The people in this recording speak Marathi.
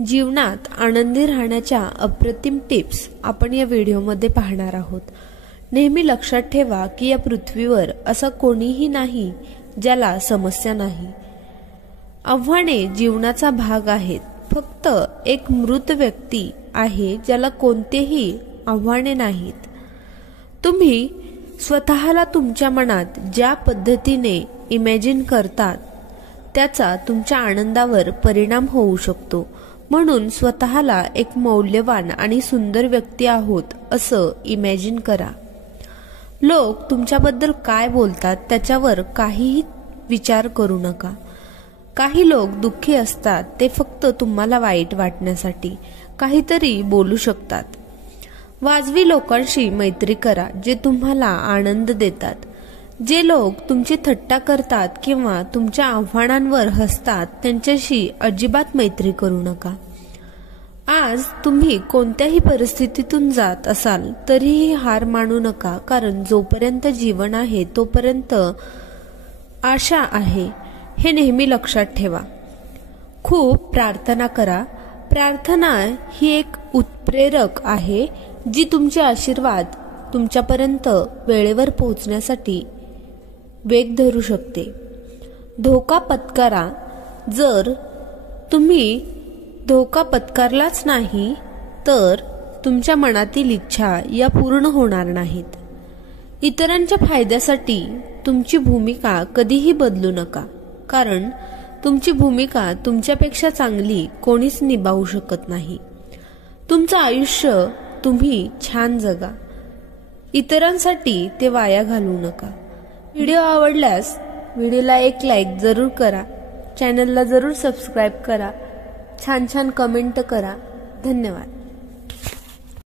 जीवनात आनंदी राहण्याच्या अप्रतिम टिप्स आपण या व्हिडिओमध्ये पाहणार आहोत। नेहमी लक्षात ठेवा की या पृथ्वीवर असं कोणीही नाही ज्याला समस्या नाही। आव्हाने जीवनाचा भाग आहेत। फक्त एक मृत व्यक्ती आहे ज्याला कोणतेही आव्हाने नाहीत। तुम्ही स्वतःला तुमच्या मनात ज्या पद्धतीने इमॅजिन करतात त्याचा तुमच्या आनंदावर परिणाम होऊ शकतो। म्हणून स्वतःला एक मौल्यवान आणि सुंदर व्यक्ती आहोत असं इमॅजिन करा। लोक तुमच्याबद्दल काय बोलतात त्याच्यावर काहीही विचार करू नका। काही लोक दुःखी असतात, ते फक्त तुम्हाला वाईट वाटण्यासाठी काहीतरी बोलू शकतात। वाजवी लोकांशी मैत्री करा जे तुम्हाला आनंद देतात। जे लोक तुमची थट्टा करतात किंवा तुमच्या आव्हानांवर हसतात त्यांच्याशी अजिबात मैत्री करू नका। आज तुम्ही कोणत्याही परिस्थितीतून जात असाल तरीही हार मानू नका, कारण जोपर्यंत जीवन आहे तोपर्यंत आशा आहे हे नेहमी लक्षात ठेवा। खूप प्रार्थना करा। प्रार्थना ही एक उत्प्रेरक आहे जी तुमचे आशीर्वाद तुमच्यापर्यंत वेळेवर पोहोचण्यासाठी वेग धरू शकते। धोका पत्करा। जर तुम्ही धोका पत्करलाच नाही तर तुमच्या मनातील इच्छा या पूर्ण होणार नाहीत। इतरांच्या फायद्यासाठी तुमची भूमिका कधीही बदलू नका, कारण तुमची भूमिका तुमच्यापेक्षा चांगली कोणीच निभावू शकत नाही। तुमचं आयुष्य तुम्ही छान जगा, इतरांसाठी ते वाया घालवू नका। व्हिडिओ आवडल्यास व्हिडिओला एक लाईक जरूर करा, चॅनलला जरूर सबस्क्राईब करा, छान छान कमेंट करा। धन्यवाद।